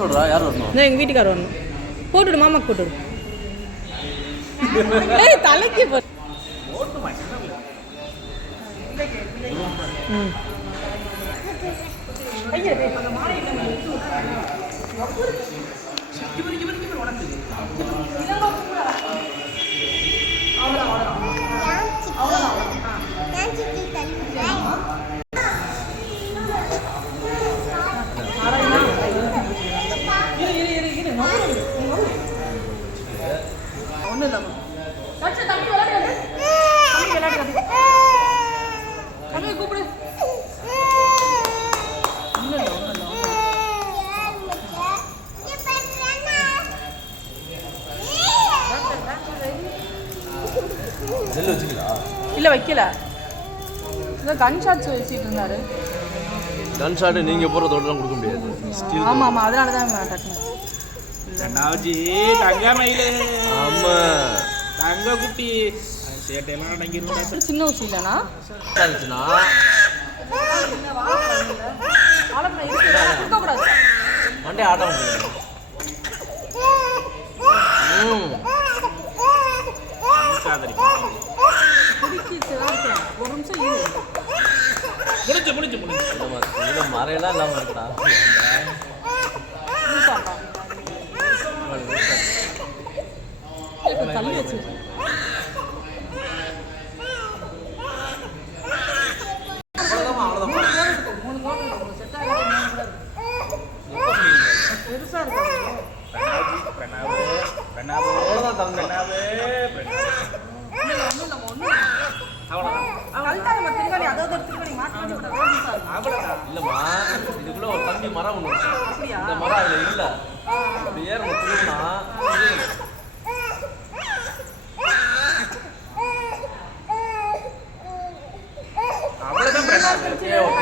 சொல்றா யார் வரணும்? நான் எங்கள் வீட்டுக்காரர் வரணும். போட்டுவிடு, மாமாக்கு போட்டுவிடு. ஏய் தலைக்கு போ. ம் இல்லை வைக்கல. கன் ஷாட்ஸ் வச்சுட்டு இருந்தாரு. கன் ஷாட் நீங்க போறதோட கொடுக்க முடியாது. ஆமா ஆமா, அதனால தான் நான் கட்டணும். ரெண்டாவது தங்க மயிலே. ஆமா தங்க குட்டி சேட்டையெல்லாம் அடங்கிருந்தா. சின்ன ஊசி இல்லைனா இருந்துச்சுன்னா மண்டே ஆட்டம் ஒரு நிமிஷம் முடிச்சு மறையெல்லாம் இல்லாம இருக்கா. தள்ளி வச்சு பெருசா இருக்கு. இல்லம்மா இதுக்குள்ள ஒரு தம்பி மரம் ஒண்ணு இருக்கு. இந்த மரம் அதுல இல்ல. அப்படி ஏறணும் திரும்பினா அவ்வளவுதான்.